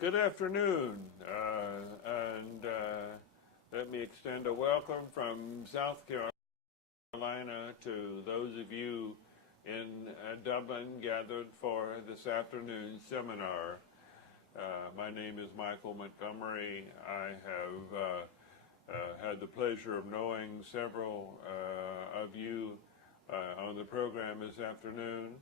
Good afternoon, and let me extend a welcome from South Carolina to those of you in Dublin gathered for this afternoon's seminar. My name is Michael Montgomery. I have had the pleasure of knowing several of you on the program this afternoon,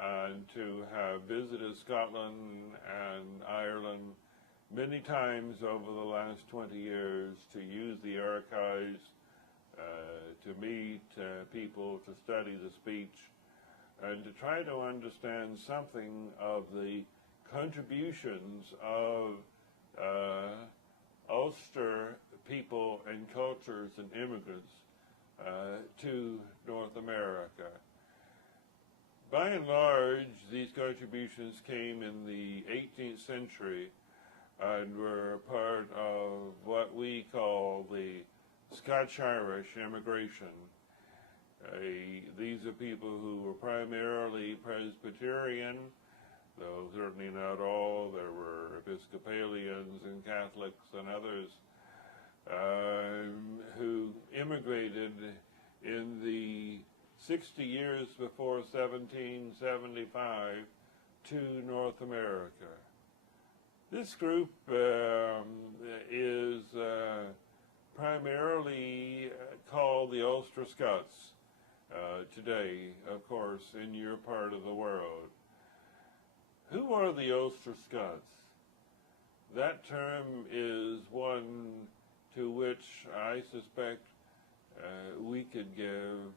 and to have visited Scotland and Ireland many times over the last 20 years to use the archives, to meet people, to study the speech, and to try to understand something of the contributions of Ulster people and cultures and immigrants to North America. By and large, these contributions came in the 18th century and were part of what we call the Scotch-Irish immigration. These are people who were primarily Presbyterian, though certainly not all. There were Episcopalians and Catholics and others who immigrated in the 60 years before 1775 to North America. This group is primarily called the Ulster Scots today, of course, in your part of the world. Who are the Ulster Scots? That term is one to which I suspect we could give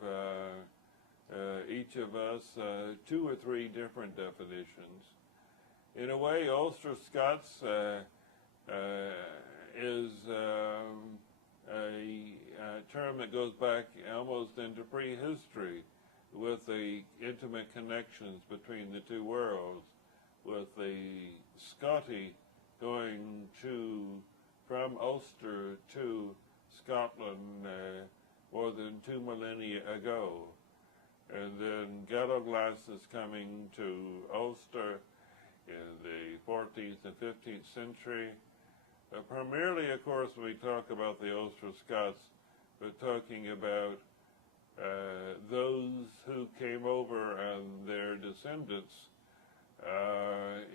each of us 2 or 3 different definitions. In a way, Ulster Scots is a term that goes back almost into prehistory, with the intimate connections between the two worlds, with the Scotty going from Ulster to Scotland more than 2 millennia ago, and then Galloglasses coming to Ulster in the 14th and 15th century. Primarily, of course, when we talk about the Ulster Scots, we're talking about those who came over and their descendants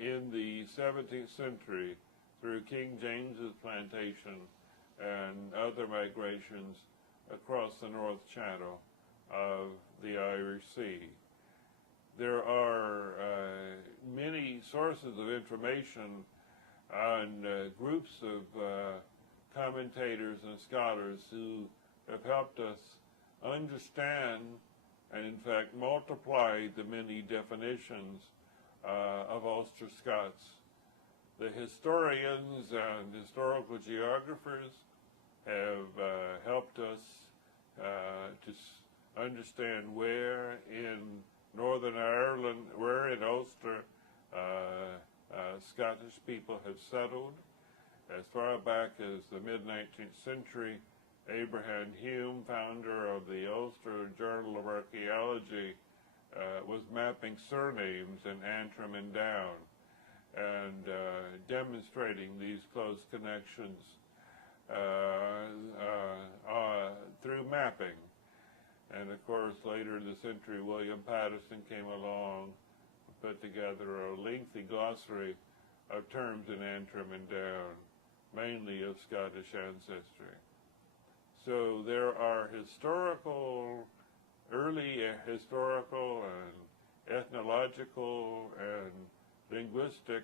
in the 17th century through King James's plantation and other migrations across the North Channel of the Irish Sea. There are many sources of information on groups of commentators and scholars who have helped us understand and in fact multiply the many definitions of Ulster Scots. The historians and historical geographers have helped us to understand where in Northern Ireland, where in Ulster Scottish people have settled. As far back as the mid-19th century, Abraham Hume, founder of the Ulster Journal of Archaeology, was mapping surnames in Antrim and Down and demonstrating these close connections through mapping. And of course, later in the century, William Patterson came along and put together a lengthy glossary of terms in Antrim and Down, mainly of Scottish ancestry. So there are early historical and ethnological and linguistic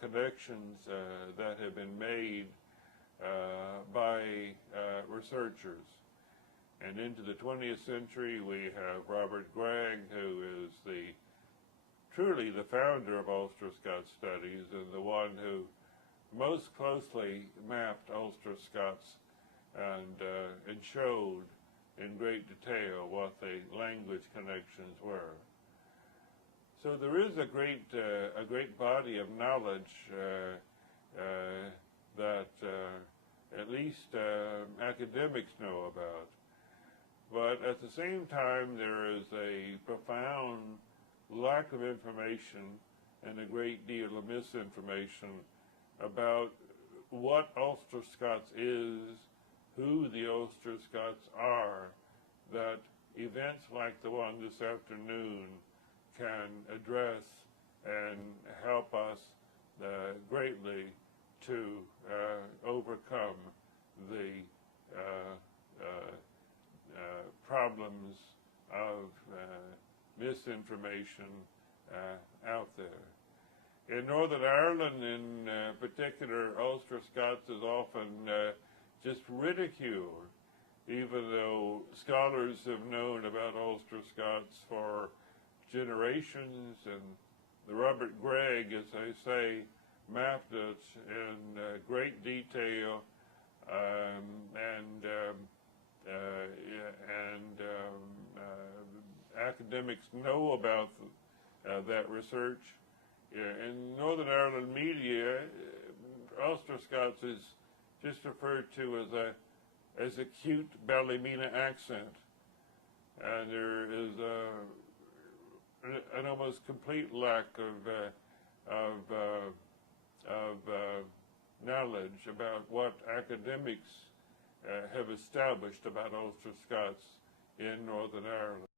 connections that have been made by researchers. And into the 20th century, we have Robert Gregg, who is truly the founder of Ulster Scots Studies and the one who most closely mapped Ulster Scots and showed in great detail what the language connections were. So there is a great body of knowledge that at least academics know about. But at the same time, there is a profound lack of information and a great deal of misinformation about what Ulster Scots is, who the Ulster Scots are, that events like the one this afternoon can address and help us greatly to overcome the problems of misinformation out there. In Northern Ireland in particular, Ulster Scots is often just ridiculed, even though scholars have known about Ulster Scots for generations, and the Robert Gregg, as I say, mapped it in great detail, academics know about that research. In Northern Ireland media, Ulster Scots is just referred to as a cute Ballymena accent, and there is an almost complete lack of knowledge about what academics have established about Ulster Scots in Northern Ireland.